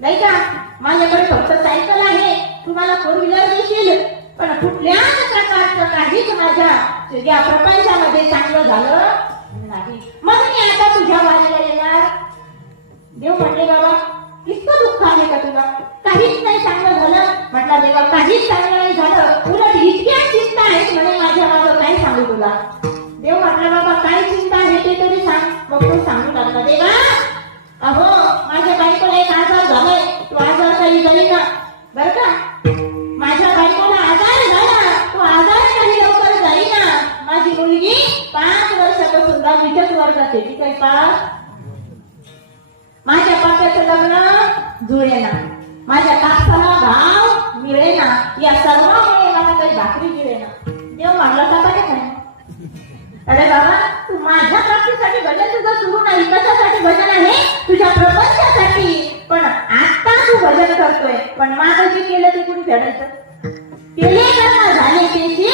नाही का? माझ्याकडे फक्त सायकल आहे, तुम्हाला फोर व्हीलर देशील, पण कुठल्याच प्रकारचं काहीच माझ्या या प्रपंचामध्ये चांगलं झालं नाही. मग मी आता तुझ्या वारीला येणार. देव म्हणले बाबा इतकं दुःख आहे का तुला? काहीच नाही चांगलं झालं. म्हटलं देवा काहीच चांगलं नाही झालं, उलट इतक्या चिंता आहेत म्हणे माझ्या. माझं काय सांगू तुला? देव म्हटलं बाबा काय चिंता आहे ते तरी सांग. मग तो सांगू लागला देवा अहो माझ्या बायकोला एक आजार झालाय, तो आजार काही जाईना बरं का. माझ्या बायकोला आजार झाला, तो आजार काही लवकर जाईना. माझी मुलगी 5 वर्षापासून 10वीच्याच वर्गात आहे. ती काही पास. माझ्या पाप्याचं लग्न जुळेना, माझ्या कापसाला भाव मिळेना. या सर्वांमुळे मला काही भाकरी मिळेना. देव म्हणला का काय? अरे बाबा तू माझ्या प्राप्तीसाठी भजन तुझं सुरू नाही. कशासाठी भजन आहे? तुझ्या प्रपंचासाठी. पण आता तू भजन करतोय, पण माझं जे केलं ते कुणी फेडायचं? केले कर्म झाले त्याचे